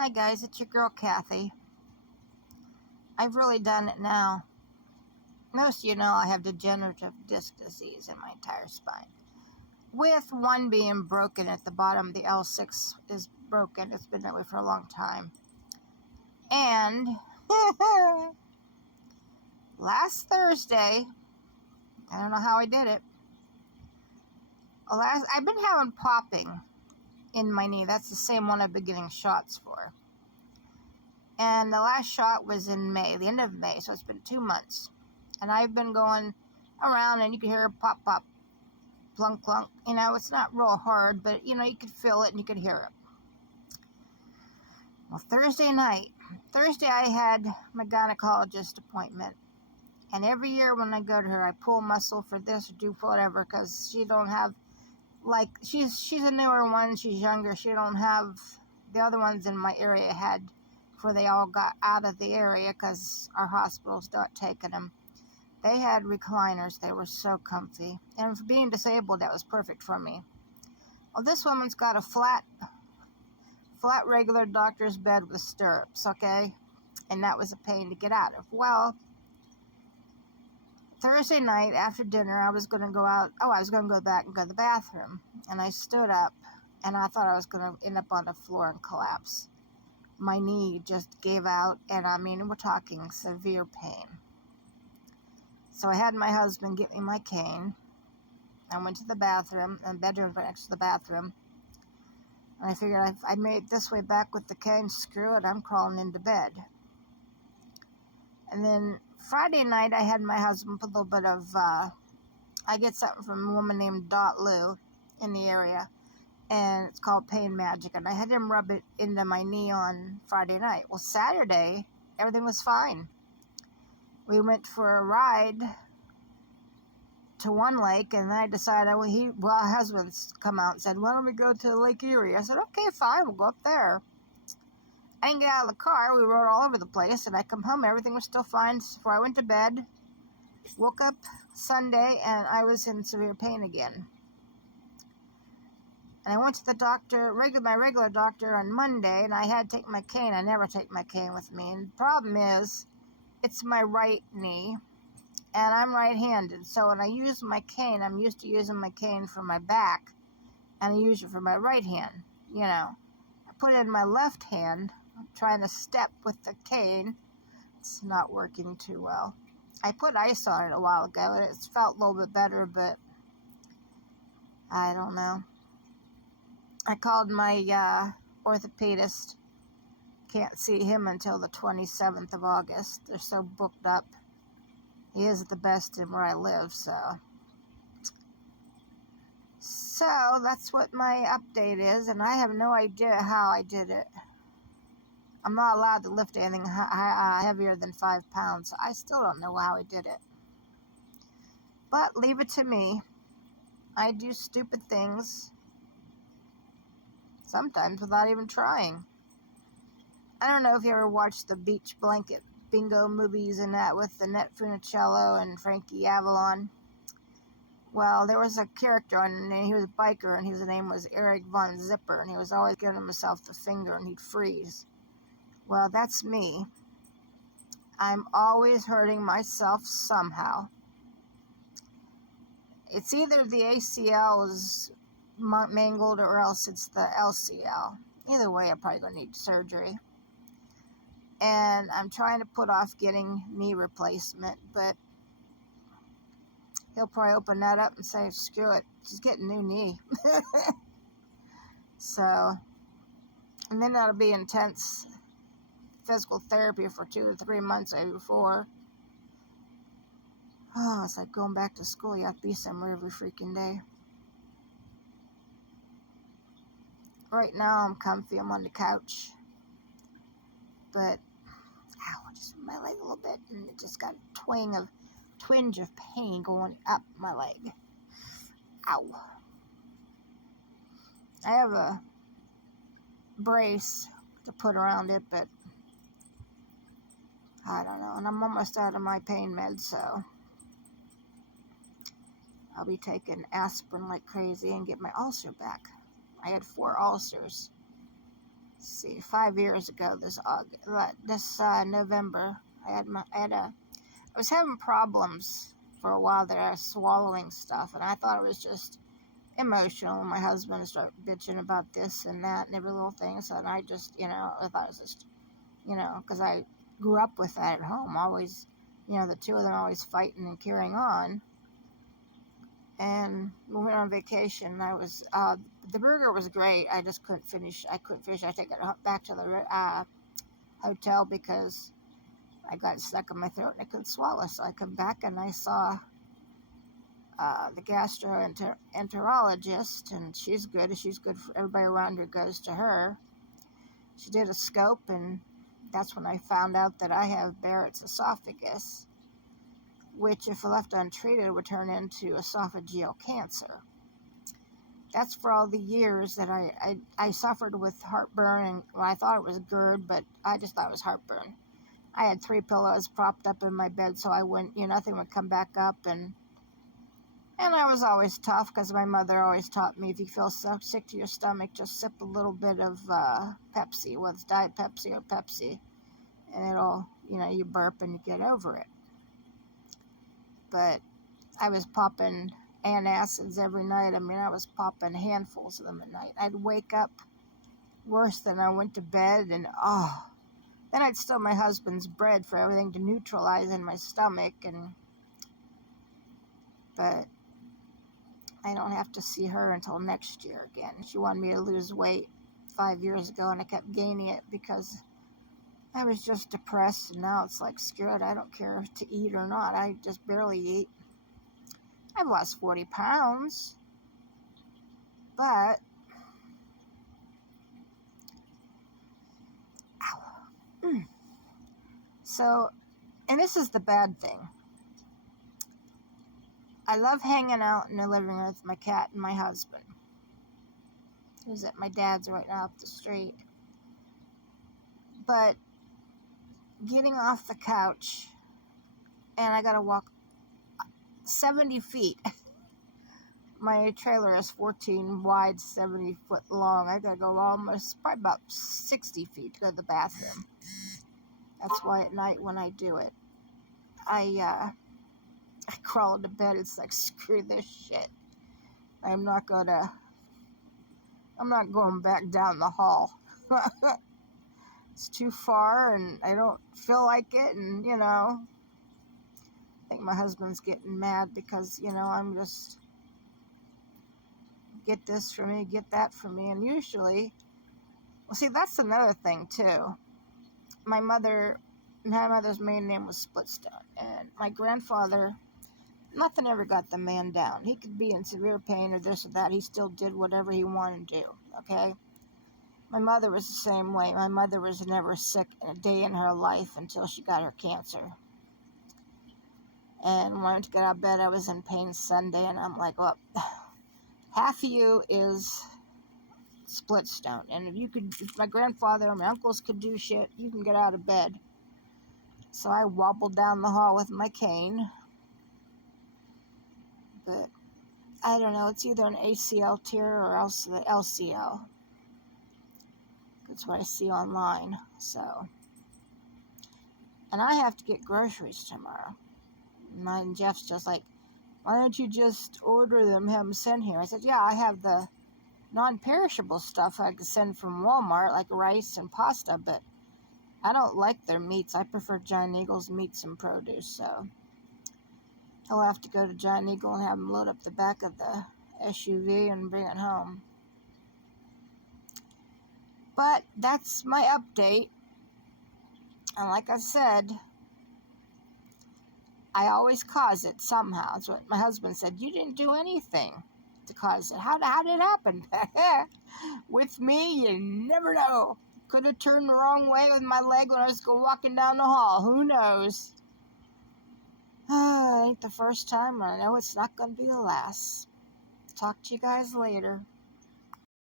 Hi guys, it's your girl Kathy. I've really done it now. Most of you know I have degenerative disc disease in my entire spine. With one being broken at the bottom, the L6 is broken. It's been that way for a long time. And last Thursday, I don't know how I did it. I've been having popping in my knee. That's the same one I've been getting shots for. And the last shot was in May, the end of May, so it's been 2 months. And I've been going around and you can hear it pop, pop, plunk, plunk. You know, it's not real hard, but, you know, you could feel it and you could hear it. Well, Thursday I had my gynecologist appointment. And every year when I go to her, I pull muscle for this or do whatever because she don't have, like, she's a newer one, she's younger. She don't have, the other ones in my area had, before they all got out of the area because our hospitals start taking them. They had recliners. They were so comfy. And for being disabled, that was perfect for me. Well, this woman's got a flat regular doctor's bed with stirrups, okay? And that was a pain to get out of. Well, Thursday night after dinner, I was going to go out. I was going to go back and go to the bathroom. And I stood up, and I thought I was going to end up on the floor and collapse. My knee just gave out, and I mean, we're talking severe pain. So I had my husband get me my cane. I went to the bathroom, and the bedroom right next to the bathroom. And I figured I made it this way back with the cane, screw it, I'm crawling into bed. And then Friday night, I had my husband put a little bit of, I get something from a woman named Dot Lou in the area. And it's called Pain Magic, and I had him rub it into my knee on Friday night. Well, Saturday, everything was fine. We went for a ride to one lake, and then I decided, our husband's come out and said, why don't we go to Lake Erie? I said, okay, fine, we'll go up there. I didn't get out of the car. We rode all over the place, and I come home, everything was still fine. Before I went to bed, woke up Sunday, and I was in severe pain again. And I went to the doctor, my regular doctor on Monday, and I had to take my cane. I never take my cane with me. And the problem is, it's my right knee, and I'm right-handed. So when I use my cane, I'm used to using my cane for my back, and I use it for my right hand, you know. I put it in my left hand, I'm trying to step with the cane. It's not working too well. I put ice on it a while ago, and it's felt a little bit better, but I don't know. I called my orthopedist. Can't see him until the 27th of August. They're so booked up. He is the best in where I live, so that's what my update is, and I have no idea how I did it. I'm not allowed to lift anything heavier than 5 pounds, so I still don't know how I did it. But leave it to me. I do stupid things. Sometimes without even trying. I don't know if you ever watched the beach blanket bingo movies and that with Annette Funicello and Frankie Avalon. Well, there was a character on, and he was a biker, and his name was Eric Von Zipper, and he was always giving himself the finger, and he'd freeze. Well, that's me. I'm always hurting myself somehow. It's either the ACL is mangled or else it's the LCL. Either way, I'm probably going to need surgery. And I'm trying to put off getting knee replacement, but he'll probably open that up and say, screw it, just get a new knee. So, and then that'll be intense physical therapy for 2 to 3 months before. Oh, it's like going back to school. You have to be somewhere every freaking day. Right now, I'm comfy. I'm on the couch. But, ow, just my leg a little bit. And it just got a twinge of pain going up my leg. Ow. I have a brace to put around it, but I don't know. And I'm almost out of my pain meds, so I'll be taking aspirin like crazy and get my ulcer back. I had 4 ulcers. see, 5 years ago this November, I was having problems for a while there, swallowing stuff, and I thought it was just emotional. My husband started bitching about this and that and every little thing, so I just, I thought it was just, because I grew up with that at home, always, the two of them always fighting and carrying on. And we went on vacation. The burger was great. I just couldn't finish. I had to take it back to the hotel because I got stuck in my throat and I couldn't swallow. So I come back and I saw the gastroenterologist, and she's good. She's good for everybody around her goes to her. She did a scope, and that's when I found out that I have Barrett's esophagus, which, if left untreated, would turn into esophageal cancer. That's for all the years that I suffered with heartburn, and I thought it was GERD, but I just thought it was heartburn. I had 3 pillows propped up in my bed so I wouldn't, nothing would come back up, and I was always tough because my mother always taught me, if you feel so sick to your stomach, just sip a little bit of Pepsi, whether it's Diet Pepsi or Pepsi, and it'll, you burp and you get over it. But I was popping antacids every night. I was popping handfuls of them at night. I'd wake up worse than I went to bed, and then I'd steal my husband's bread for everything to neutralize in my stomach, but I don't have to see her until next year again. She wanted me to lose weight 5 years ago, and I kept gaining it because I was just depressed, and now it's like, screw it, I don't care to eat or not. I just barely eat. I've lost 40 pounds, but so, and this is the bad thing. I love hanging out in the living room with my cat and my husband, who's at my dad's right now up the street. But getting off the couch, and I gotta walk 70 feet. My trailer is 14 wide, 70 foot long. I gotta go probably about 60 feet to go to the bathroom. That's why at night when I do it, I crawl into bed. It's like, screw this shit. I'm not going back down the hall. It's too far, and I don't feel like it, and, I think my husband's getting mad because, I'm just, get this for me, get that for me, and usually, well, see, that's another thing, too. My mother's maiden name was Splitstone, and my grandfather, nothing ever got the man down. He could be in severe pain or this or that. He still did whatever he wanted to do, okay? My mother was the same way. My mother was never sick a day in her life until she got her cancer. And when I went to get out of bed, I was in pain Sunday, and I'm like, well, half of you is Splitstone. And if my grandfather or my uncles could do shit, you can get out of bed. So I wobbled down the hall with my cane. But I don't know, it's either an ACL tear or else the LCL. That's what I see online. So, and I have to get groceries tomorrow. And Jeff's just like, why don't you just order them, have them sent here? I said, yeah, I have the non-perishable stuff I can send from Walmart, like rice and pasta, but I don't like their meats. I prefer Giant Eagle's meats and produce, so I'll have to go to Giant Eagle and have them load up the back of the SUV and bring it home. But that's my update. And like I said, I always cause it somehow. That's what my husband said. You didn't do anything to cause it. How did it happen? With me, you never know. Could have turned the wrong way with my leg when I was walking down the hall. Who knows? It ain't the first time, and I know it's not going to be the last. Talk to you guys later.